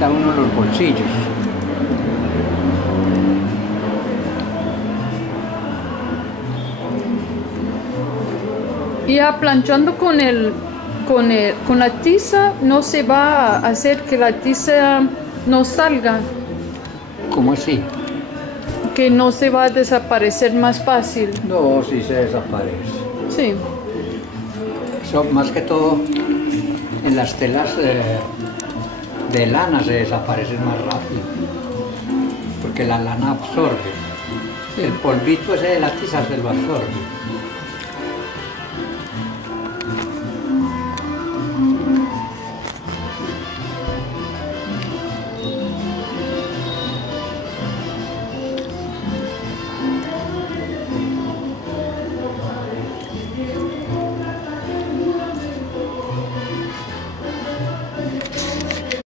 echa uno los bolsillos. Y aplanchando con la tiza no se va a hacer que la tiza no salga, ¿Cómo así? que no se va a desaparecer más fácil. No, sí se desaparece. Sí. Eso, más que todo en las telas de lana se desaparecen más rápido, porque la lana absorbe. El polvito ese de la tiza se lo absorbe.